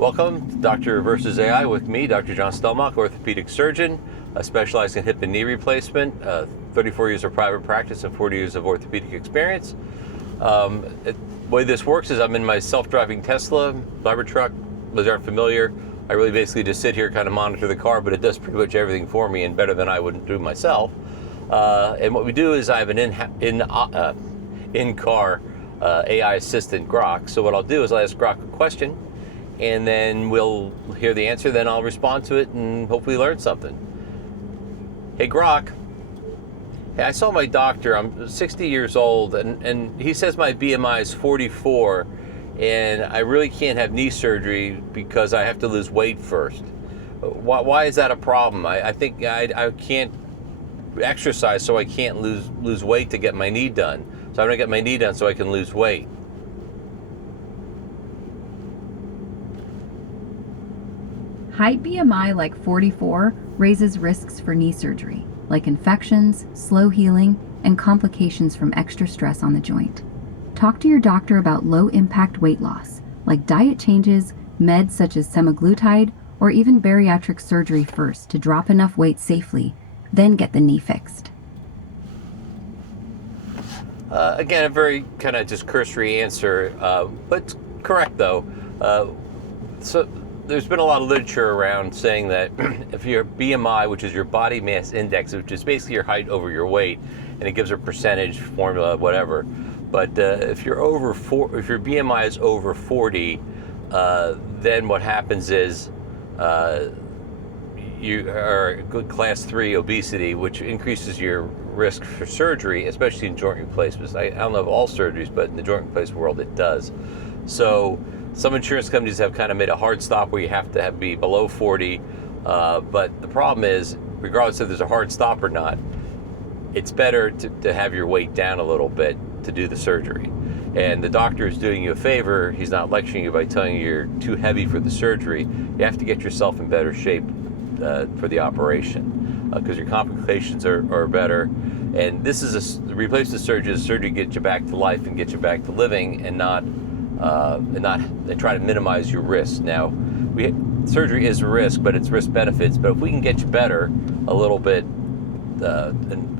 Welcome to Doctor versus AI with me, Dr. John Stelmach, orthopedic surgeon, specialized in hip and knee replacement, 34 years of private practice and 40 years of orthopedic experience. The way this works is I'm in my self-driving Tesla, Cybertruck. Those aren't familiar. I really basically just sit here, kind of monitor the car, but it does pretty much everything for me and better than I would do myself. And what we do is I have an in-car AI assistant, Grok. So what I'll do is I'll ask Grok a question, and then we'll hear the answer, then I'll respond to it and hopefully learn something. Hey Grok, hey, I saw my doctor, I'm 60 years old, and he says my BMI is 44, and I really can't have knee surgery because I have to lose weight first. Why is that a problem? I think I can't exercise, so I can't lose weight to get my knee done. So I'm gonna get my knee done so I can lose weight. High BMI like 44 raises risks for knee surgery, like infections, slow healing, and complications from extra stress on the joint. Talk to your doctor about low-impact weight loss, like diet changes, meds such as semaglutide, or even bariatric surgery first to drop enough weight safely, then get the knee fixed. Again, a very kind of just cursory answer, but correct though. So there's been a lot of literature around saying that if your BMI, which is your body mass index, which is basically your height over your weight, and it gives a percentage formula, whatever. But if your BMI is over 40, then what happens is you are a good class 3 obesity, which increases your risk for surgery, especially in joint replacements. I don't know of all surgeries, but in the joint replacement world it does. So some insurance companies have kind of made a hard stop where you have to be below 40, but the problem is, regardless if there's a hard stop or not, it's better to have your weight down a little bit to do the surgery. And the doctor is doing you a favor. He's not lecturing you by telling you you're too heavy for the surgery. You have to get yourself in better shape for the operation, because your complications are better. And this is a replacement surgery. Surgery gets you back to life and get you back to living, and not try to minimize your risk. Now, surgery is a risk, but it's risk benefits. But if we can get you better a little bit, kind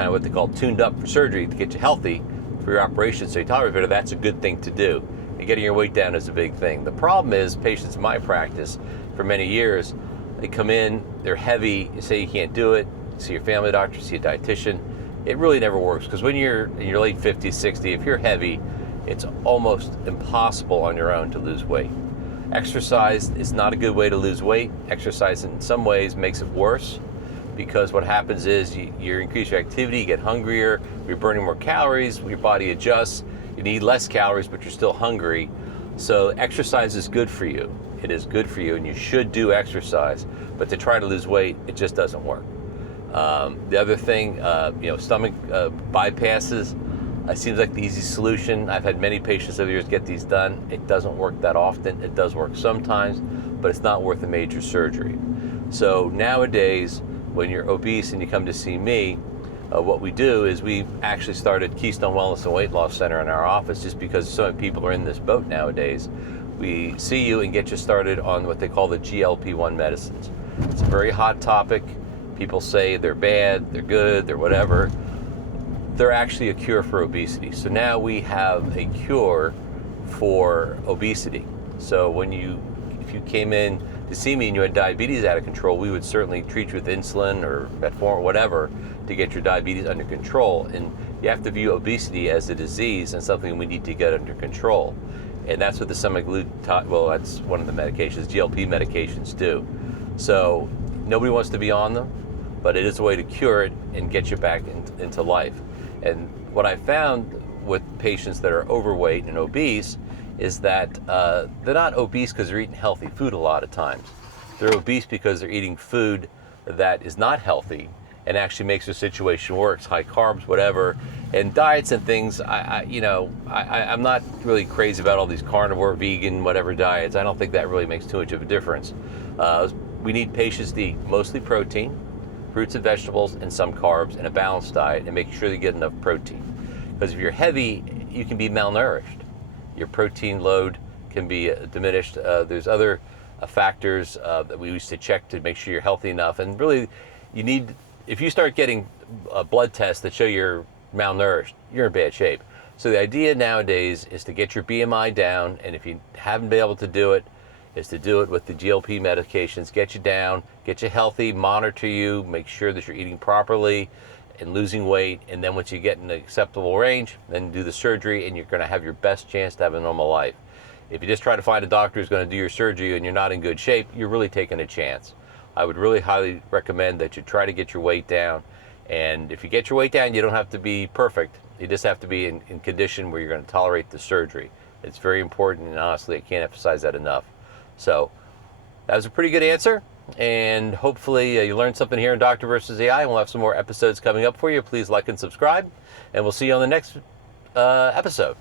of what they call tuned up for surgery to get you healthy for your operation, so you tolerate better, that's a good thing to do. And getting your weight down is a big thing. The problem is, patients in my practice for many years, they come in, they're heavy, you say you can't do it, see your family doctor, see a dietitian. It really never works, because when you're in your late 50s, 60s, if you're heavy, it's almost impossible on your own to lose weight. Exercise is not a good way to lose weight. Exercise in some ways makes it worse, because what happens is you increase your activity, you get hungrier, you're burning more calories, your body adjusts, you need less calories, but you're still hungry. So exercise is good for you. It is good for you, and you should do exercise, but to try to lose weight, it just doesn't work. The other thing, stomach bypasses, seems like the easy solution. I've had many patients over the years get these done. It doesn't work that often. It does work sometimes, but it's not worth a major surgery. So nowadays, when you're obese and you come to see me, what we do is we actually started Keystone Wellness and Weight Loss Center in our office, just because so many people are in this boat nowadays. We see you and get you started on what they call the GLP-1 medicines. It's a very hot topic. People say they're bad, they're good, they're whatever. They're actually a cure for obesity. So now we have a cure for obesity. So if you came in to see me and you had diabetes out of control, we would certainly treat you with insulin or metformin or whatever to get your diabetes under control. And you have to view obesity as a disease and something we need to get under control. And that's what the semaglutide, well, that's one of the medications, GLP medications do. So nobody wants to be on them, but it is a way to cure it and get you back into life. And what I found with patients that are overweight and obese is that they're not obese because they're eating healthy food a lot of times. They're obese because they're eating food that is not healthy and actually makes their situation worse, high carbs, whatever. And diets and things, I'm not really crazy about all these carnivore, vegan, whatever diets. I don't think that really makes too much of a difference. We need patients to eat mostly protein, fruits and vegetables, and some carbs, and a balanced diet, and make sure they get enough protein. Because if you're heavy, you can be malnourished. Your protein load can be diminished. There's other factors that we used to check to make sure you're healthy enough. And really, you need, if you start getting blood tests that show you're malnourished, you're in bad shape. So the idea nowadays is to get your BMI down, and if you haven't been able to do it, is to do it with the GLP medications, get you down, get you healthy, monitor you, make sure that you're eating properly and losing weight, and then once you get in an acceptable range, then do the surgery, and you're going to have your best chance to have a normal life. If you just try to find a doctor who's going to do your surgery and you're not in good shape, you're really taking a chance. I would really highly recommend that you try to get your weight down, and if you get your weight down, you don't have to be perfect. You just have to be in condition where you're going to tolerate the surgery. It's very important, and honestly, I can't emphasize that enough. So that was a pretty good answer, and hopefully you learned something here in Doctor vs. AI, and we'll have some more episodes coming up for you. Please like and subscribe, and we'll see you on the next episode.